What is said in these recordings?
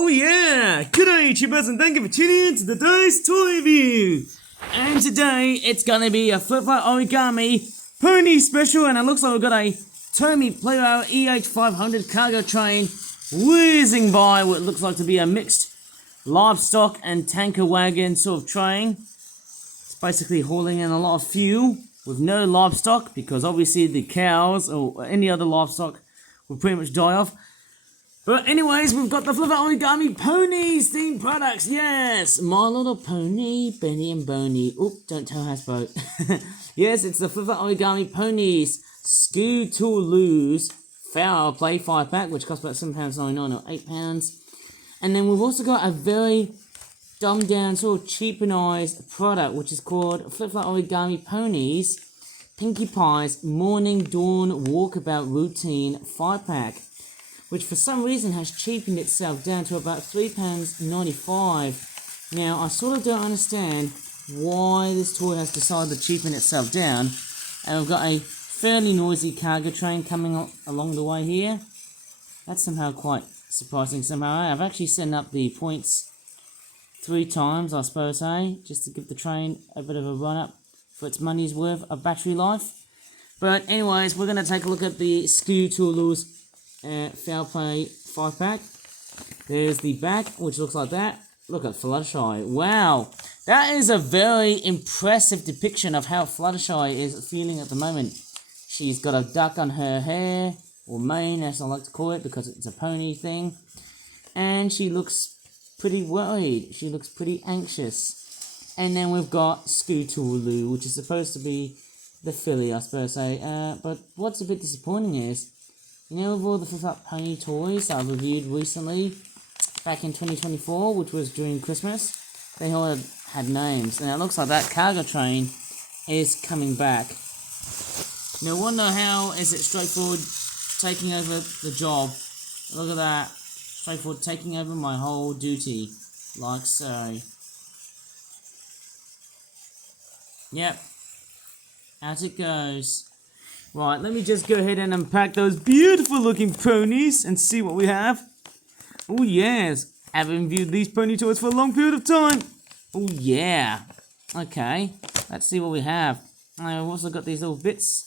Oh yeah! G'day YouTubers and thank you for tuning in to today's toy review! And today it's gonna be a Flip-Flop Origami Pony special, and it looks like we've got a Tomy Playroom EH500 cargo train whizzing by what looks like to be a mixed livestock and tanker wagon sort of train. It's basically hauling in a lot of fuel with no livestock, because obviously the cows or any other livestock will pretty much die off. But anyways, we've got the Flip-Flop Origami Ponies themed products, yes! My Little Pony, Benny and Boney. Oop, don't tell Hasbro. Yes, it's the Flip-Flop Origami Ponies Scoo-Toole-Loo's Fowl Play 5-pack, which costs about £7.99 or £8. And then we've also got a very dumbed down, sort of cheapenized product, which is called Flip-Flop Origami Ponies Pinkie Pie's Morning Dawn Walkabout Routine 5-pack. Which for some reason has cheapened itself down to about £3.95. Now, I sort of don't understand why this toy has decided to cheapen itself down. And we've got a fairly noisy cargo train coming along the way here. That's somehow quite surprising somehow. I've actually sent up the points 3 times, I suppose, just to give the train a bit of a run up for its money's worth of battery life. But anyways, we're going to take a look at the Scoo-Toole-Loo's Fowl Play 5-pack. There's the back, which looks like that. Look at Fluttershy. Wow, that is a very impressive depiction of how Fluttershy is feeling at the moment. She's got a duck on her hair, or mane as I like to call it, because it's a pony thing. And she looks pretty worried. She looks pretty anxious. And then we've got Scoo-Toole-Loo, which is supposed to be the filly, I suppose. But what's a bit disappointing is, you know, with all the Flip-Flop Pony toys that I reviewed recently, back in 2024, which was during Christmas, they all had names. And it looks like that cargo train is coming back. No wonder how is it straightforward taking over the job. Look at that. Straightforward taking over my whole duty. Like so. Yep. Out it goes. Right, let me just go ahead and unpack those beautiful looking ponies and see what we have. Oh yes, I haven't viewed these pony toys for a long period of time. Oh yeah. Okay, let's see what we have. I've also got these little bits.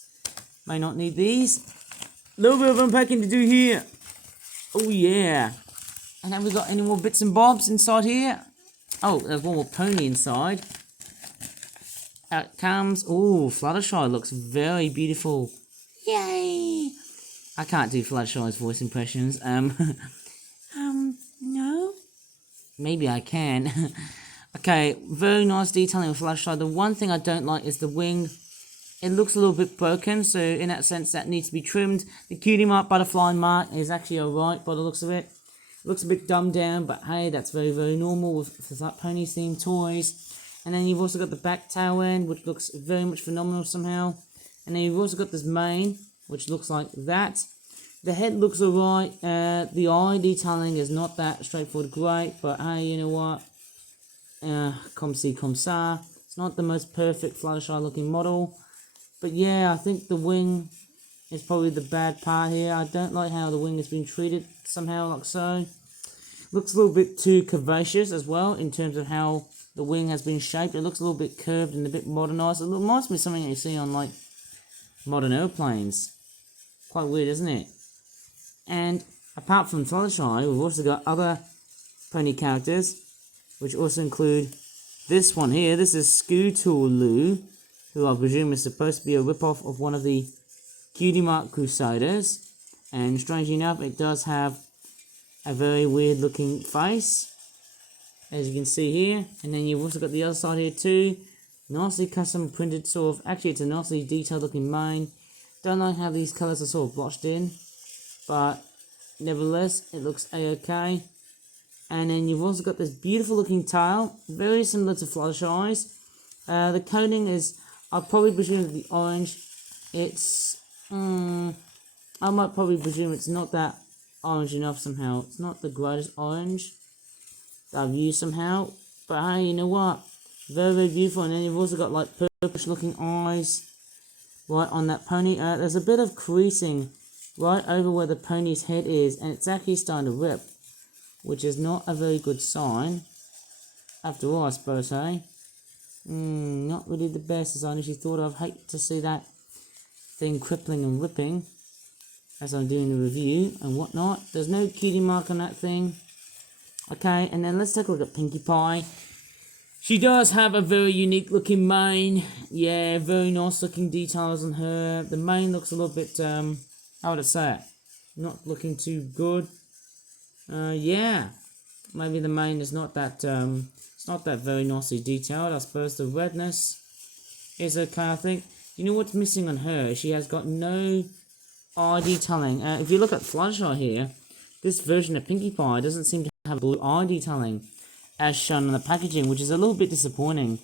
May not need these. A little bit of unpacking to do here. Oh yeah. And have we got any more bits and bobs inside here? Oh, there's one more pony inside. Out it comes. Oh, Fluttershy looks very beautiful. Yay! I can't do Fluttershy's voice impressions. No? Maybe I can. Okay, very nice detailing with Fluttershy. The one thing I don't like is the wing. It looks a little bit broken, so in that sense that needs to be trimmed. The cutie mark, butterfly mark is actually alright by the looks of it. It looks a bit dumbed down, but hey, that's very, very normal with Flip-Flop Pony themed toys. And then you've also got the back tail end, which looks very much phenomenal somehow. And then you've also got this mane, which looks like that. The head looks alright. The eye detailing is not that straightforward great, but hey, you know what? Comme ci, comme ça. It's not the most perfect Fluttershy looking model. But yeah, I think the wing is probably the bad part here. I don't like how the wing has been treated somehow like so. Looks a little bit too curvaceous as well in terms of how the wing has been shaped. It looks a little bit curved and a bit modernized. It reminds me of something that you see on like modern airplanes. Quite weird, isn't it? And apart from Fluttershy, we've also got other pony characters, which also include this one here. This is Scoo-Toole-Loo, who I presume is supposed to be a rip-off of one of the Cutie Mark Crusaders. And strangely enough, it does have a very weird looking face, as you can see here. And then you've also got the other side here too. Nicely custom printed sort of, actually it's a nicely detailed looking mane. Don't like how these colours are sort of blotched in, but nevertheless it looks a-okay. And then you've also got this beautiful looking tail, very similar to Fluttershy's. The coating is, I'll probably presume the orange, it's, I might probably presume it's not that orange enough somehow. It's not the greatest orange that I've used somehow, but hey, you know what? Very, very beautiful. And then you've also got like purplish looking eyes right on that pony. There's a bit of creasing right over where the pony's head is, and it's actually starting to rip. which is not a very good sign. After all, I suppose, hey? Not really the best as I initially thought of. Hate to see that thing crippling and ripping as I'm doing the review and whatnot. There's no cutie mark on that thing. Okay, and then let's take a look at Pinkie Pie. She does have a very unique looking mane. Yeah, very nice looking details on her. The mane looks a little bit, how would I say it? Not looking too good. Yeah, maybe the mane is not that, it's not that very nicely detailed. I suppose the redness is okay, I think. You know what's missing on her? She has got no eye detailing. If you look at Fluttershy here, this version of Pinkie Pie doesn't seem to have blue eye detailing as shown on the packaging, which is a little bit disappointing.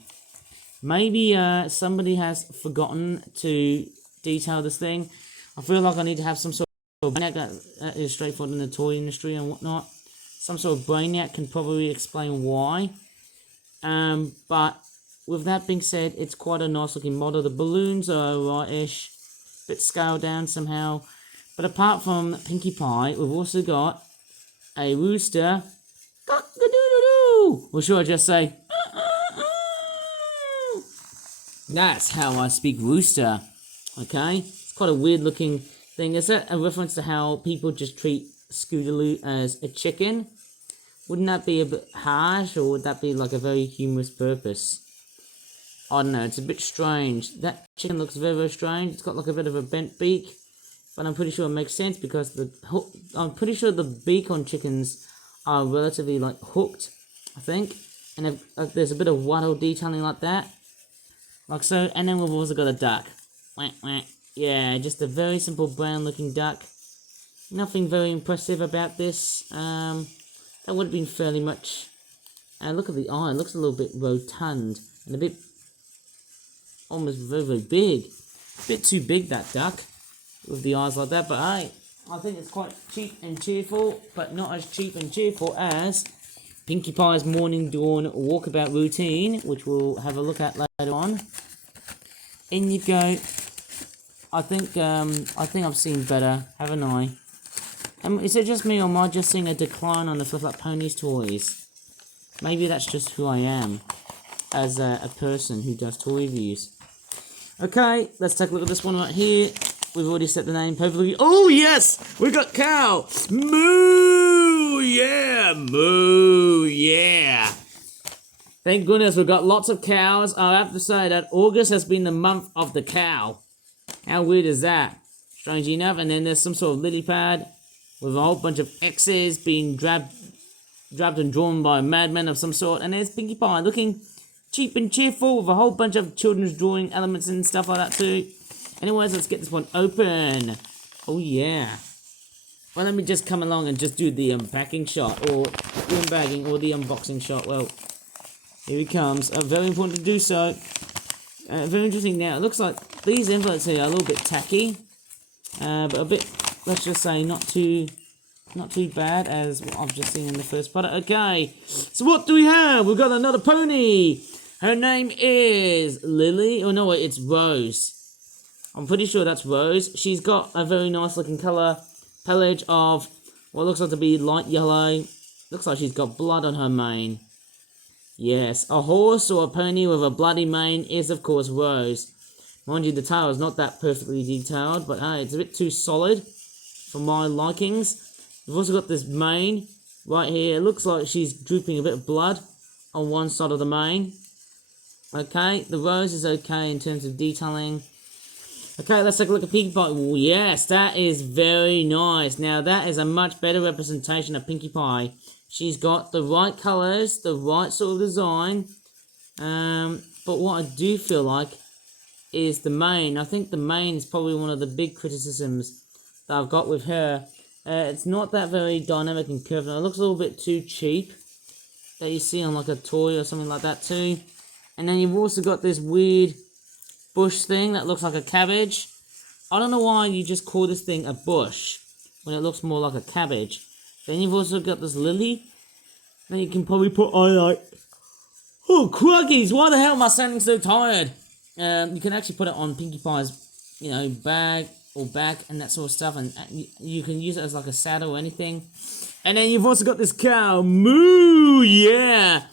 Maybe somebody has forgotten to detail this thing. I feel like I need to have some sort of brainiac that is straightforward in the toy industry and whatnot. Some sort of brainiac can probably explain why. But with that being said, it's quite a nice looking model. The balloons are right-ish, bit scaled down somehow. But apart from Pinkie Pie, we've also got a rooster. Cock-a-doodle-doo! Or should I just say, that's how I speak rooster. Okay? It's quite a weird looking thing. Is that a reference to how people just treat Scoo-Toole-Loo as a chicken? Wouldn't that be a bit harsh, or would that be like a very humorous purpose? I don't know, it's a bit strange. That chicken looks very, very strange. It's got like a bit of a bent beak, but I'm pretty sure it makes sense because I'm pretty sure the beak on chickens are relatively like hooked, I think. And if, there's a bit of wattle detailing like that, like so. And then we've also got a duck. Whack, whack. Yeah, just a very simple brown looking duck. Nothing very impressive about this. That would have been fairly much. Look at the eye, it looks a little bit rotund and a bit almost very, very big. A bit too big, that duck, with the eyes like that. But hey, I think it's quite cheap and cheerful, but not as cheap and cheerful as Pinkie Pie's morning dawn walkabout routine, which we'll have a look at later on. In you go. I think I've seen better, haven't I? Is it just me, or am I just seeing a decline on the Flip Like Ponies toys? Maybe that's just who I am as a person who does toy reviews. Okay, let's take a look at this one right here. We've already set the name perfectly. Oh yes, we got cow. Moo, yeah, moo, yeah. Thank goodness we've got lots of cows. I have to say that August has been the month of the cow. How weird is that? Strangely enough, and then there's some sort of lily pad with a whole bunch of X's being dragged and drawn by a madman of some sort. And there's Pinkie Pie looking cheap and cheerful with a whole bunch of children's drawing elements and stuff like that too. Anyways, let's get this one open. Oh yeah. Well, let me just come along and just do the unpacking shot, or the unbagging, or the unboxing shot. Well, here he comes. Very important to do so. Very interesting. Now, it looks like these envelopes here are a little bit tacky. But a bit, let's just say, not too bad as what I've just seen in the first product. Okay, so what do we have? We've got another pony. Her name is Lily. Oh no, wait, it's Rose. I'm pretty sure that's Rose. She's got a very nice looking colour pelage of what looks like to be light yellow. Looks like she's got blood on her mane. Yes, a horse or a pony with a bloody mane is of course Rose. Mind you, the tail is not that perfectly detailed, but hey, it's a bit too solid for my likings. We've also got this mane right here. It looks like she's drooping a bit of blood on one side of the mane. Okay, the Rose is okay in terms of detailing. Okay, let's take a look at Pinkie Pie. Ooh, yes, that is very nice. Now, that is a much better representation of Pinkie Pie. She's got the right colours, the right sort of design. But what I do feel like is the mane. I think the mane is probably one of the big criticisms that I've got with her. It's not that very dynamic and curved. It looks a little bit too cheap that you see on like a toy or something like that too. And then you've also got this weird bush thing that looks like a cabbage. I don't know why you just call this thing a bush when it looks more like a cabbage. Then you've also got this lily. Then you can probably put on like, oh cruggies, why the hell am I sounding so tired? You can actually put it on Pinkie Pie's, you know, bag or back and that sort of stuff, and you can use it as like a saddle or anything. And then you've also got this cow. Moo! Yeah!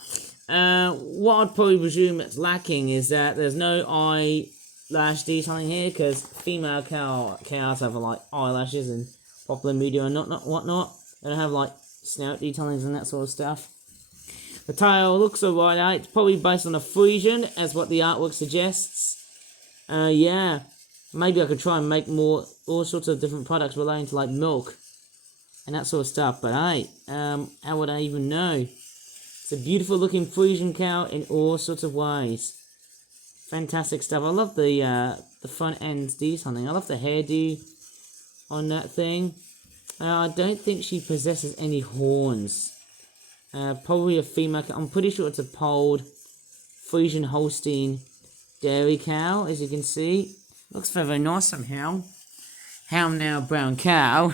What I'd probably presume it's lacking is that there's no eyelash detailing here, because female cows have like eyelashes in popular media and whatnot. They don't have like snout detailings and that sort of stuff. The tail looks alright. It's probably based on a Frisian, as what the artwork suggests. Yeah, maybe I could try and make all sorts of different products relating to like milk and that sort of stuff. But hey, how would I even know? It's a beautiful looking Frisian cow in all sorts of ways. Fantastic stuff. I love the front end detailing. I love the hairdo on that thing. I don't think she possesses any horns. Probably a female. I'm pretty sure it's a polled Frisian Holstein dairy cow, as you can see. Looks very nice somehow. Hound now brown cow.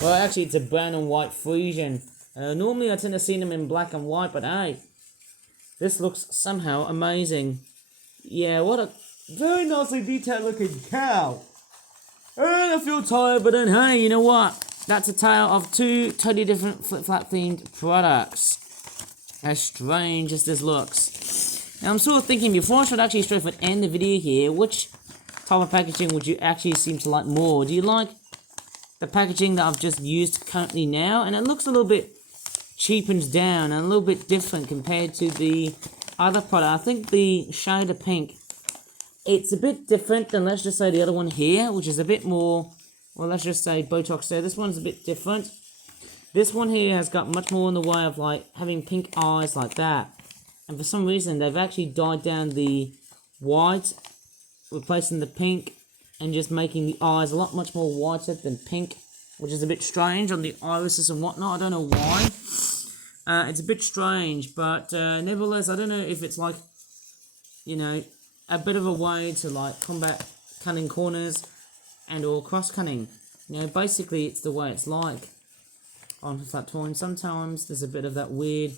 Well, actually, it's a brown and white Frisian. Normally, I tend to see them in black and white, but hey, this looks somehow amazing. Yeah, what a very nicely detailed looking cow. And I feel tired, but then hey, you know what? That's a tale of two totally different flip-flap themed products. As strange as this looks. Now I'm sort of thinking, before I should actually straightforward end the video here, which type of packaging would you actually seem to like more? Do you like the packaging that I've just used currently now? And it looks a little bit cheapened down and a little bit different compared to the other product. I think the shade of pink, it's a bit different than, let's just say, the other one here, which is a bit more, well, let's just say Botox there. This one's a bit different. This one here has got much more in the way of like having pink eyes like that. And for some reason, they've actually dyed down the white, replacing the pink, and just making the eyes a lot much more whiter than pink, which is a bit strange on the irises and whatnot. I don't know why. It's a bit strange, but nevertheless, I don't know if it's like, you know, a bit of a way to like combat cutting corners and or cross cutting. You know, basically it's the way it's like on flat toy. And sometimes there's a bit of that weird,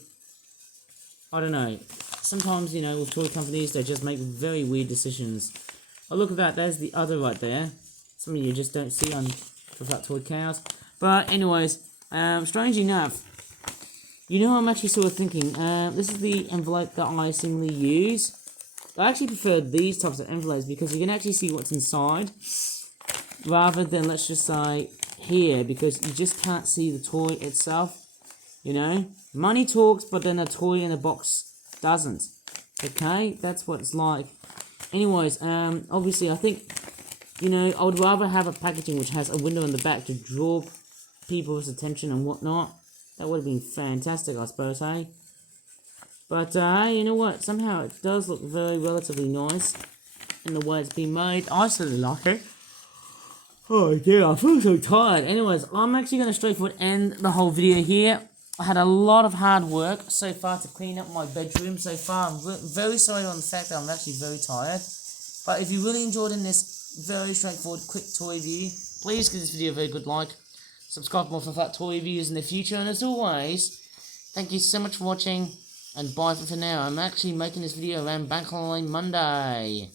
I don't know, sometimes, you know, with toy companies, they just make very weird decisions. Oh, look at that, there's the other right there. Something you just don't see on flat toy cows. But anyways, strangely enough, you know, I'm actually sort of thinking, this is the envelope that I seemingly use. I actually prefer these types of envelopes because you can actually see what's inside, rather than, let's just say, here, because you just can't see the toy itself. You know, money talks, but then a toy in a box doesn't. Okay, that's what it's like. Anyways, obviously I think, you know, I would rather have a packaging which has a window in the back to draw people's attention and whatnot. That would have been fantastic, I suppose, hey? But, hey, you know what? Somehow it does look very relatively nice in the way it's been made. I certainly like it. Oh, dear, I feel so tired. Anyways, I'm actually going to straightforward end the whole video here. I had a lot of hard work so far to clean up my bedroom so far. I'm very sorry on the fact that I'm actually very tired. But if you really enjoyed in this very straightforward, quick toy review, please give this video a very good like. Subscribe for more flat toy reviews in the future. And as always, thank you so much for watching. And bye for now. I'm actually making this video around Bank Holiday Monday.